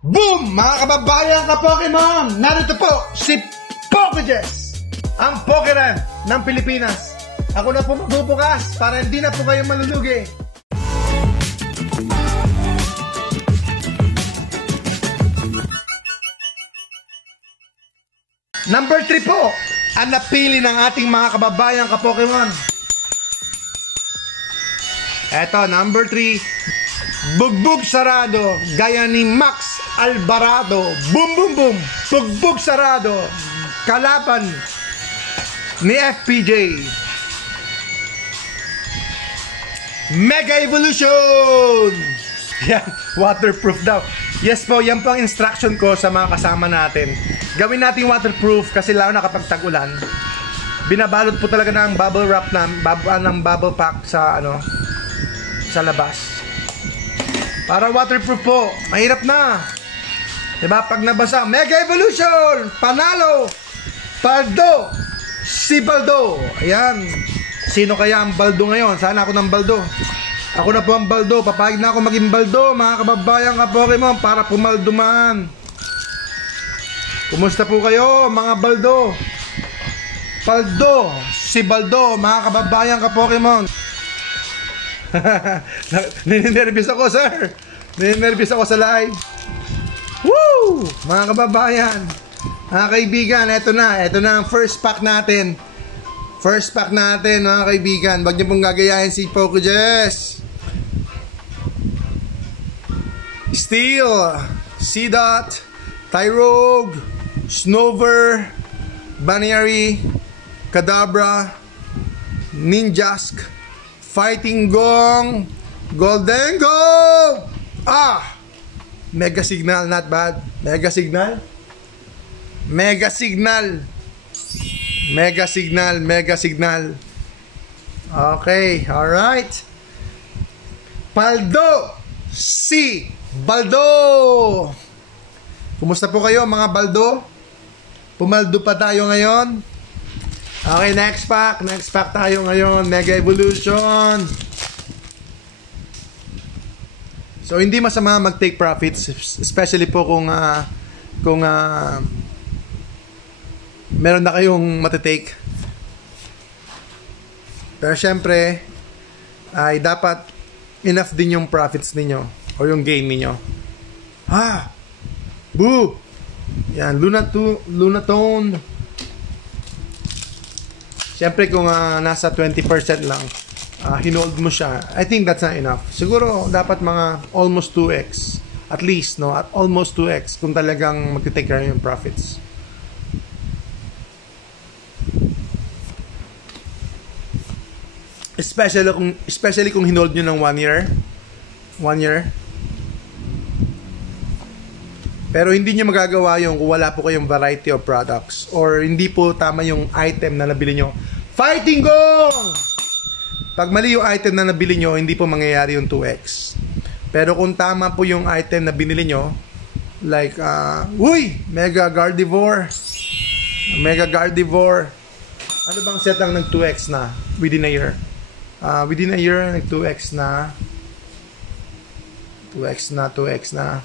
Boom! Mga kababayan ka Pokemon! Narito po si Pokejess, ang Pokeran ng Pilipinas. Ako na po magbubukas para hindi na po kayo malulugi. Number 3 po, ang napili ng ating mga kababayan ka Pokemon. Eto, number 3, Bugbog Sarado, gaya ni Max Alvarado. Boom boom boom, Bugbog Sarado, kalaban ni FPJ. Mega Evolution! Yan, waterproof daw. Yes po, yan po ang instruction ko sa mga kasama natin. Gawin natin waterproof kasi lalo na kapag tag-ulan. Binabalot po talaga ng bubble wrap ng bubble pack sa sa labas. Para waterproof po. Mahirap na. Diba? Pag nabasa, Mega Evolution! Panalo! Baldo! Si Baldo! Ayan. Sino kaya ang Baldo ngayon? Sana ako ng Baldo. Ako na po ang Baldo. Papayag na ako maging Baldo, mga kababayan ka Pokemon, para pumalduman. Kumusta po kayo, mga Baldo? Baldo! Si Baldo, mga kababayan ka Pokemon. Nininervous ako, sir. Nininervous ako sa live. Woo! Mga kababayan, mga kaibigan, eto na ang first pack natin. First pack natin, mga kaibigan. Wag niyo pong gagayahin si Pokejess. Steel, Seedot, Tyrogue, Snover, Banary, Kadabra, Ninjask, Fighting Gong, Goldengo! Mega Signal, not bad. Mega Signal. Mega Signal. Mega Signal, Mega Signal. Okay, alright. Baldo! Si Baldo! Kumusta po kayo, mga Baldo? Pumaldo pa tayo ngayon. Okay, next pack. Next pack tayo ngayon. Mega Evolution. So, hindi masama mag-take profits. Especially po kung meron na kayong matitake. Pero syempre, ay dapat enough din yung profits ninyo o yung gain ninyo. Boo! Yan, Lunatone. Syempre kung nasa 20% lang, hinold mo siya, I think that's not enough. Siguro dapat mga almost 2x. At least, no? At almost 2x kung talagang mag-take care yung profits. Especially kung hinold nyo ng 1 year. 1 year. Pero hindi nyo magagawa yung kung wala po kayong variety of products or hindi po tama yung item na nabili nyo. Fighting Gong! Pag mali yung item na nabili nyo, hindi po mangyayari yung 2x. Pero kung tama po yung item na binili nyo, like, Mega Gardevoir. Mega Gardevoir. Ano bang set ang nag 2x na within a year? Within a year, nag 2x na. 2x na.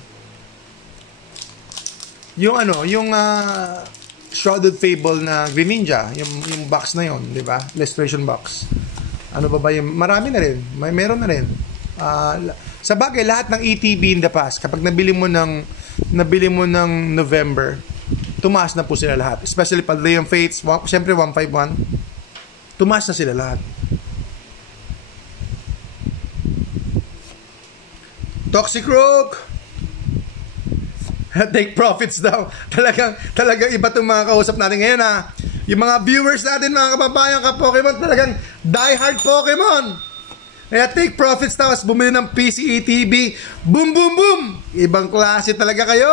Yung Shrouded Fable na Greninja, yung box na yon, di ba? Illustration box. Ano ba yung marami na rin. Meron na rin. Sa bagay, lahat ng ETB in the past, kapag nabili mo ng November, tumaas na po sila lahat. Especially pag Leon Fates, syempre 151, tumaas na sila lahat. Toxicroak! Take profits daw. Talagang iba itong mga kausap natin ngayon, ha. Yung mga viewers natin, mga kababayan ka Pokemon, talagang die-hard Pokemon. Kaya take profits daw, bumili ng PC ETB. Boom, boom, boom! Ibang klase talaga kayo,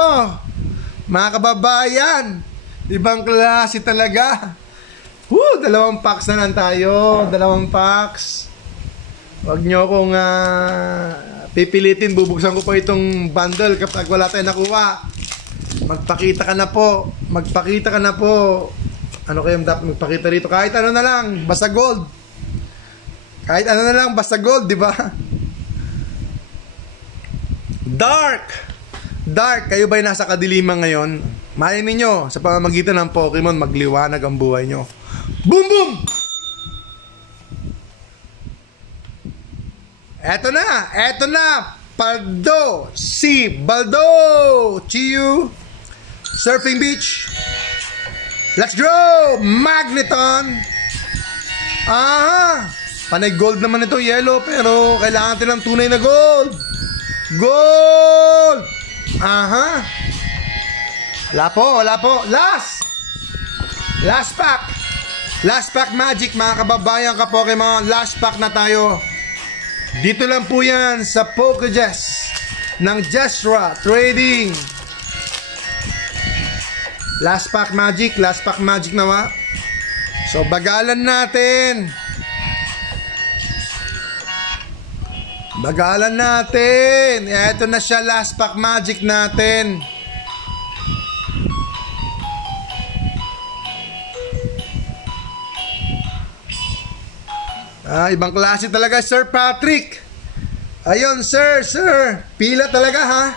mga kababayan. Ibang klase talaga. 2 packs na lang tayo. 2 packs. Huwag nyo akong pipilitin, bubuksan ko pa itong bundle kapag wala tayong nakuha. Magpakita ka na po. Ano kayong dapat magpakita rito? Kahit ano na lang, basta gold. Di ba? Dark! Dark, kayo ba'y nasa kadiliman ngayon? Malay ninyo, sa pamamagitan ng Pokemon, magliwanag ang buhay nyo. Boom boom! Eto na! Baldo! Si Baldo! Chiyu! Surfing Beach! Let's go! Magneton! Aha! Panay gold naman ito, yellow, pero kailangan natin ng tunay na gold! Gold! Aha! Wala po! Last pack! Last pack magic, mga kababayan ka Pokemon. Last pack na tayo. Dito lang po yan sa Pokejess ng Jesra Trading. Last pack magic nawa. So bagalan natin. Ito na siya, last pack magic natin. Ibang klase talaga, Sir Patrick. Ayun, sir. Pila talaga, ha?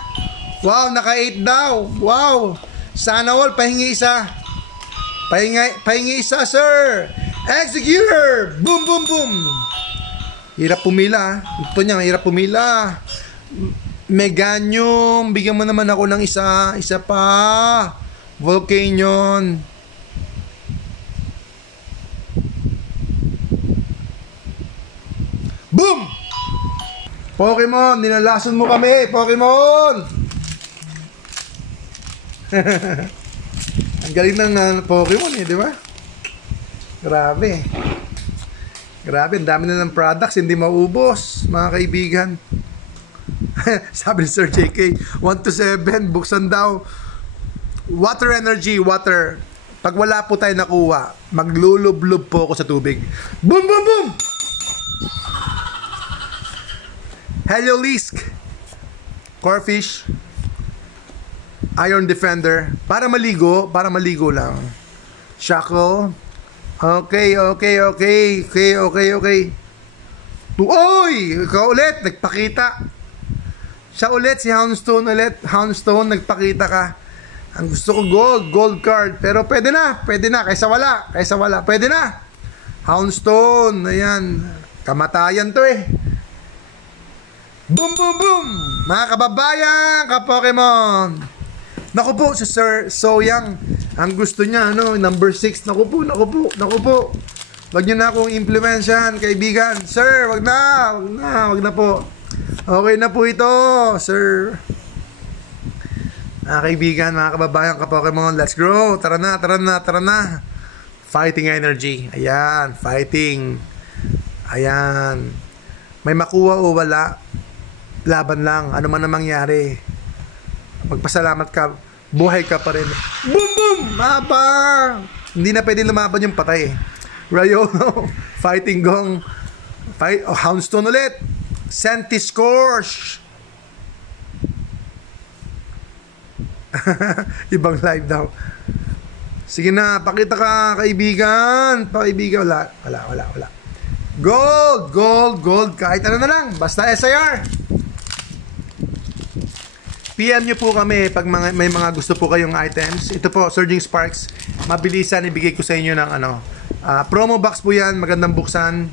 Wow, naka 8 daw. Wow. Sana all, pahingi isa. Pahingi isa, sir. Executor. Boom, boom, boom. Hirap pumila, ha? Ito niya, hirap pumila. Meganium. Bigyan mo naman ako ng isa. Isa pa. Volcanion. Boom! Pokemon, ninalason mo kami, Pokemon! Ang galing ng Pokemon di ba? Grabe, ang dami na ng products, hindi maubos, mga kaibigan. Sabi ni Sir JK, 1 to 7, buksan daw. Water energy, water. Pag wala po tayo nakuha, maglulublob po ako sa tubig. Boom, boom, boom! Heliolisk, Corfish, Iron Defender, para maligo lang. Shackle. Okay. Uy! Ikaw ulit, nagpakita. Siya ulit, si Houndstone ulit. Houndstone, nagpakita ka. Ang gusto ko gold card. Pero pwede na, kaysa wala. Pwede na. Houndstone, ayan. Kamatayan to eh. Boom, boom, boom! Mga kababayan, ka-Pokemon! Naku po, si Sir Soyang, ang gusto niya, number 6. Naku po. Wag niyo na akong implemensyan, kaibigan. Sir, wag na po. Okay na po ito, sir. Mga kaibigan, mga kababayan, ka-Pokemon, let's grow. Tara na. Fighting energy. Ayan, fighting. Ayan. May makuha o wala, laban lang, ano man ang mangyari, magpasalamat ka, buhay ka pa rin. Boom boom! Mabang! Hindi na pwede lumaban yung patay. Rayolo, Fighting Gong, Houndstone ulit, Centiskorch. Ibang live daw. Sige na, pakita ka, kaibigan. Wala. Gold, kahit ano na lang, basta SIR. PM nyo po kami pag may mga gusto po kayong items. Ito po, Surging Sparks. Mabilisan, ibigay ko sa inyo ng promo box po yan, magandang buksan.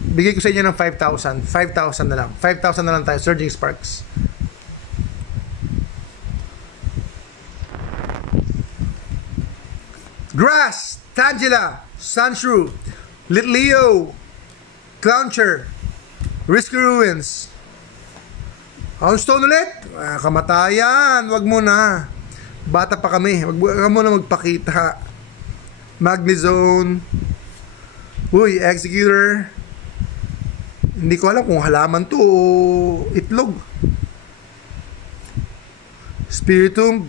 Bigay ko sa inyo ng 5,000. 5,000 na lang. 5,000 na lang tayo, Surging Sparks. Grass, Tangela, Sunshrew, Litleo, Clowncher, Risky Ruins, Houndstone ulit. Kamatayan, wag mo na. Bata pa kami, wag mo na magpakita. Magnezone. Uy, Executor. Hindi ko alam kung halaman to o itlog. Spiritomb.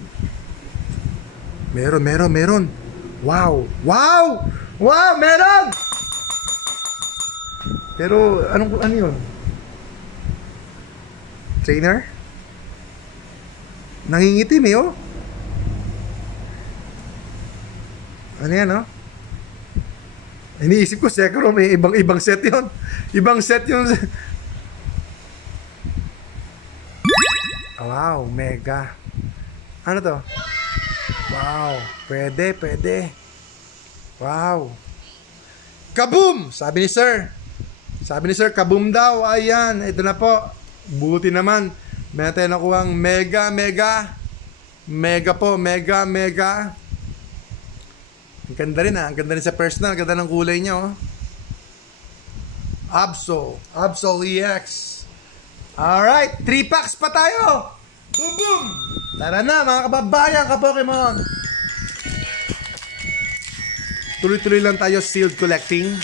Meron. Wow, meron! Pero, ano yun? Trainer? Nangingitim oh. Ano yan, Iniisip ko, Sekiro, may ibang set yun. Ibang set yun. Wow, Wow, mega. Ano to? Wow, pwede. Wow. Kaboom! Sabi ni Sir, kaboom daw. Ayan, ito na po. Buti naman. Meron tayo nakuhang mega. Mega po, mega. Ang ganda rin ang ganda rin sa personal. Ang ganda ng kulay niya, oh. Absol EX. Alright, 3 packs pa tayo. Boom! Tara na mga kababayan ka-Pokemon. Tuloy-tuloy lang tayo sealed collecting.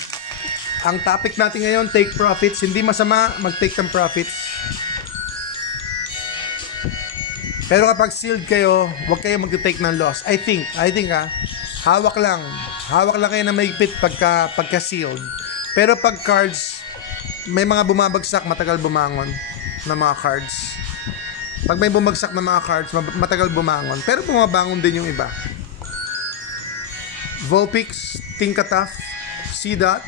Ang topic natin ngayon, take profits. Hindi masama mag-take ng profits. Pero kapag sealed kayo, huwag kayo mag-take ng loss. I think hawak lang kayo na maigpit pagka sealed. Pero pag cards, may mga bumabagsak, matagal bumangon na mga cards. Pag may bumagsak na mga cards, matagal bumangon. Pero bumabangon din yung iba. Vulpix, Tinkataf, Seedot,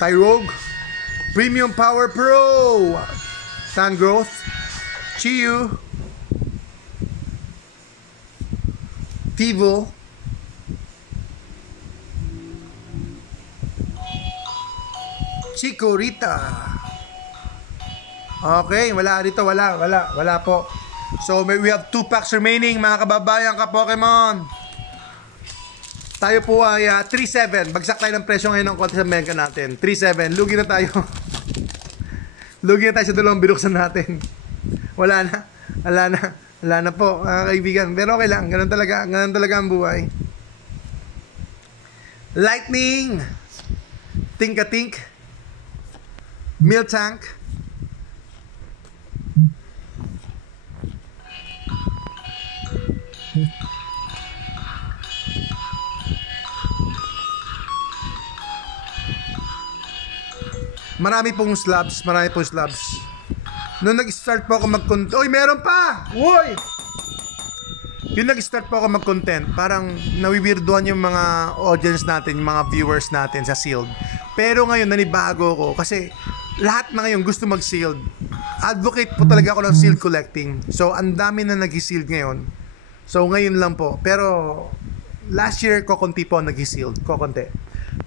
Tyrogue, Premium Power Pro, Tangrowth, Chiyu, Tivo, Chikorita. Okay, wala dito, wala po. So we have 2 packs remaining mga kababayan ka-Pokemon. Tayo po ay 3-7. Bagsak tayo ng presyo ngayon ng konti sa mega natin. 3-7. Lugi na tayo. Lugi na tayo sa dalawang binuksan natin. Wala na po mga kaibigan. Pero okay lang, ganun talaga ang buhay. Lightning, Tinka-Tink, Miltank, marami pong slabs. Nung nag-start po ako mag-content, oy, meron pa! Uy! Yung nag-start po ako mag-content, parang nawiwirduhan yung mga audience natin, yung mga viewers natin sa sealed. Pero ngayon, nanibago ko kasi lahat na ngayon gusto mag-sealed. Advocate po talaga ako ng sealed collecting. So, ang dami na nag-sealed ngayon. So, ngayon lang po. Pero, last year, kokonti po nag-sealed. Kokonti.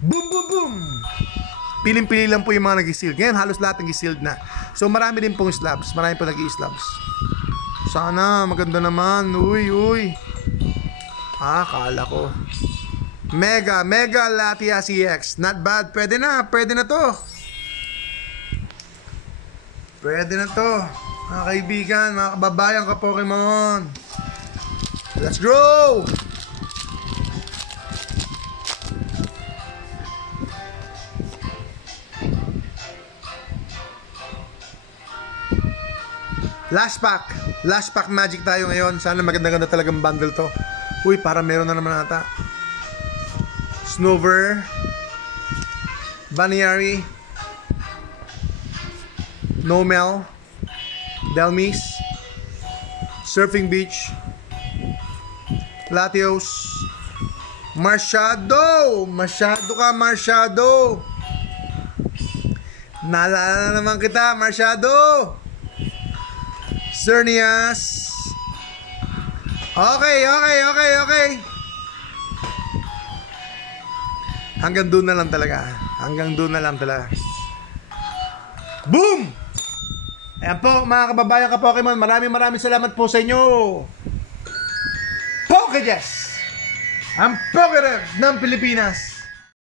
Boom! Piling-pili lang po yung mga nag-sealed. Ngayon, halos lahat nag-sealed na. So, marami din pong slabs. Marami po nag-slabs. Sana, maganda naman. Uy. Kala ko. Mega Latia CX. Not bad. Pwede na to. Mga kaibigan, mga kababayan ka-Pokemon. Let's go! Last pack magic tayo ngayon. Sana maganda-ganda talagang bundle to. Uy, para meron na naman ata. Snover, Baniyari, Nomel, Delmis, Surfing Beach, Latios, Marshado. Masyado ka, Marshado. Naalala naman kita, Marshado. Cernias. Okay. Hanggang doon na lang talaga. Boom! Ayan po mga kababayan ka-Pokemon. Maraming salamat po sa inyo. Pokejess! Ang Pokeref ng Pilipinas.